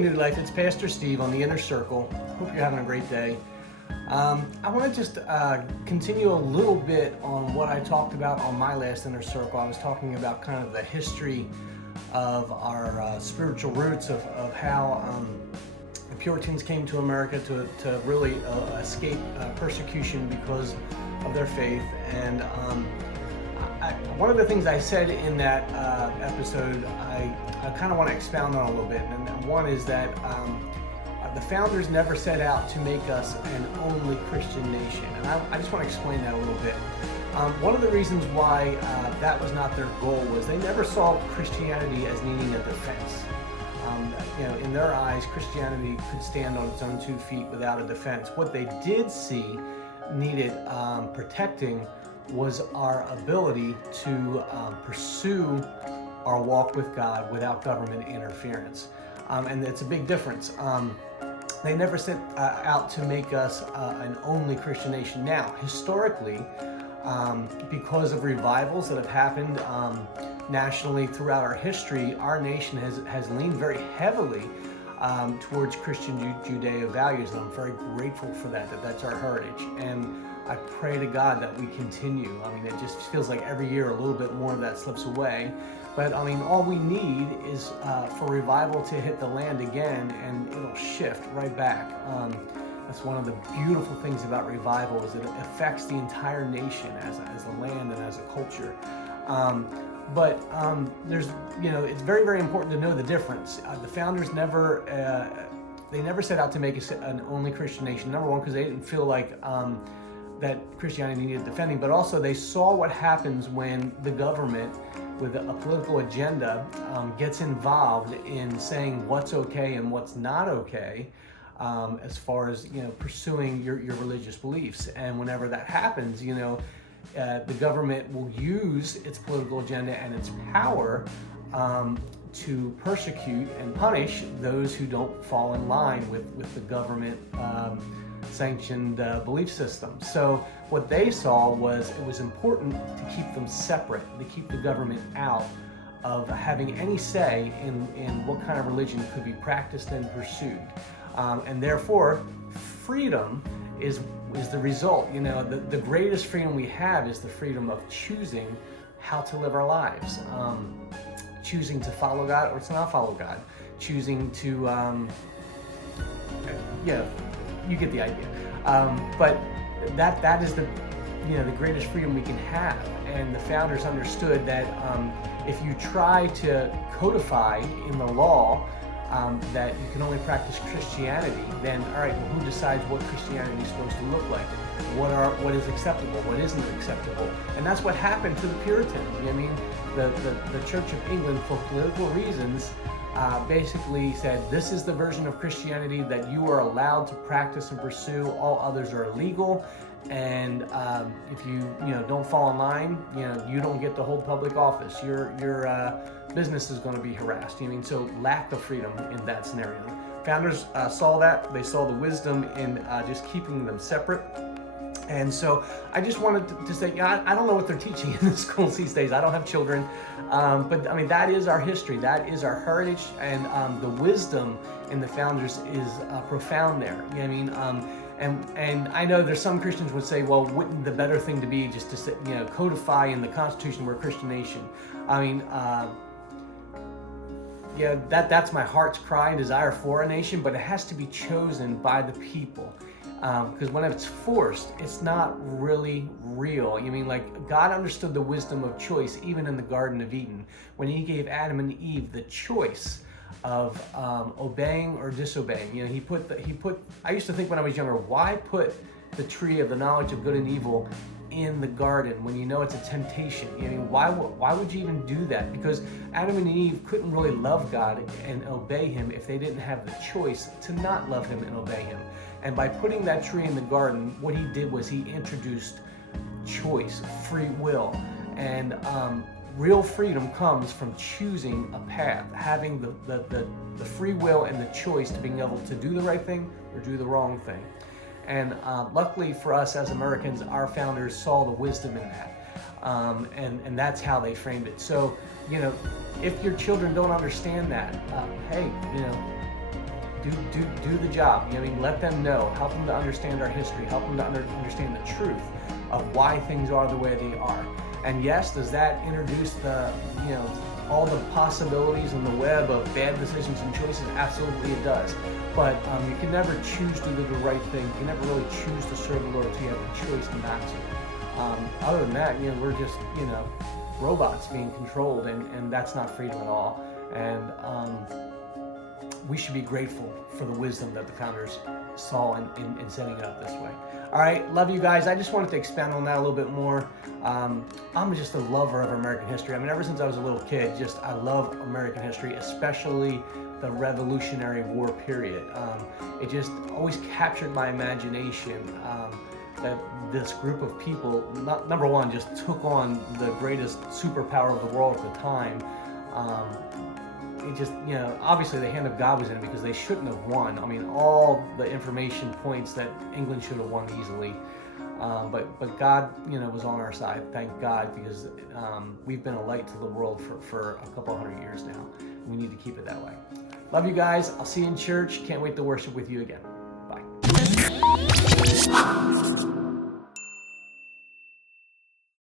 New Life. It's Pastor Steve on the Inner Circle. Hope you're having a great day. I want to just continue a little bit on what I talked about on my last Inner Circle. I was talking about kind of the history of our spiritual roots of how the Puritans came to America to really escape persecution because of their faith. And one of the things I said in that episode, I kind of want to expound on a little bit. And one is that the founders never set out to make us an only Christian nation. And I just want to explain that a little bit. One of the reasons why that was not their goal was they never saw Christianity as needing a defense. In their eyes, Christianity could stand on its own 2 feet without a defense. What they did see needed protecting was our ability to pursue our walk with God without government interference. And it's a big difference. They never set out to make us an only Christian nation. Now, historically, because of revivals that have happened nationally throughout our history, our nation has leaned very heavily towards Christian Judeo values, and I'm very grateful for that's our heritage. And I pray to God that we continue. I mean, it just feels like every year a little bit more of that slips away. But I mean, all we need is for revival to hit the land again, and it'll shift right back. That's one of the beautiful things about revival, is that it affects the entire nation as a land and as a culture. But there's, it's very, very important to know the difference. The founders never set out to make us an only Christian nation. Number one, because they didn't feel like that Christianity needed defending, but also they saw what happens when the government with a political agenda gets involved in saying what's okay and what's not okay as far as pursuing your religious beliefs. And whenever that happens, the government will use its political agenda and its power to persecute and punish those who don't fall in line with the government sanctioned belief system. So what they saw was it was important to keep them separate, to keep the government out of having any say in what kind of religion could be practiced and pursued. And therefore, freedom is the result. The greatest freedom we have is the freedom of choosing how to live our lives. Choosing to follow God or to not follow God. Choosing to, you get the idea. But that is the greatest freedom we can have. And the founders understood that if you try to codify in the law that you can only practice Christianity, then all right, well, who decides what Christianity is supposed to look like? What is acceptable? What isn't acceptable? And that's what happened to the Puritans. I mean, the Church of England, for political reasons, basically said, this is the version of Christianity that you are allowed to practice and pursue. All others are illegal, and if you don't fall in line, you don't get to hold public office. Your business is going to be harassed. So lack of freedom in that scenario. Founders saw that. They saw the wisdom in just keeping them separate. And so I just wanted to say, I don't know what they're teaching in the schools these days. I don't have children. But I mean, that is our history. That is our heritage. And the wisdom in the founders is profound there. And I know there's some Christians would say, well, wouldn't the better thing to be just to say, codify in the Constitution we're a Christian nation? I mean, that's my heart's cry and desire for a nation, but it has to be chosen by the people. Because when it's forced, it's not really real. God understood the wisdom of choice even in the Garden of Eden, when he gave Adam and Eve the choice of obeying or disobeying. I used to think when I was younger, why put the tree of the knowledge of good and evil in the garden when it's a temptation? Why would you even do that? Because Adam and Eve couldn't really love God and obey him if they didn't have the choice to not love him and obey him. And by putting that tree in the garden, what he did was he introduced choice, free will. And real freedom comes from choosing a path, having the free will and the choice to being able to do the right thing or do the wrong thing. And luckily for us as Americans, our founders saw the wisdom in that. And that's how they framed it. So, if your children don't understand that, hey, do the job. You know, I mean, let them know, help them to understand our history, help them to understand the truth of why things are the way they are. And yes, does that introduce the, you know, all the possibilities in the web of bad decisions and choices? Absolutely it does. But you can never choose to do the right thing. You can never really choose to serve the Lord until you have the choice not to. Other than that, you know, we're just, you know, robots being controlled, and that's not freedom at all. And we should be grateful for the wisdom that the founders saw in setting it up this way. All right, love you guys. I just wanted to expand on that a little bit more. I'm just a lover of American history. I mean, ever since I was a little kid, I love American history, especially the Revolutionary War period. It just always captured my imagination that this group of people, number one, just took on the greatest superpower of the world at the time. It just, you know, obviously the hand of God was in it because they shouldn't have won. I mean, all the information points that England should have won easily. But God, you know, was on our side. Thank God, because we've been a light to the world for a couple hundred years now. We need to keep it that way. Love you guys. I'll see you in church. Can't wait to worship with you again. Bye.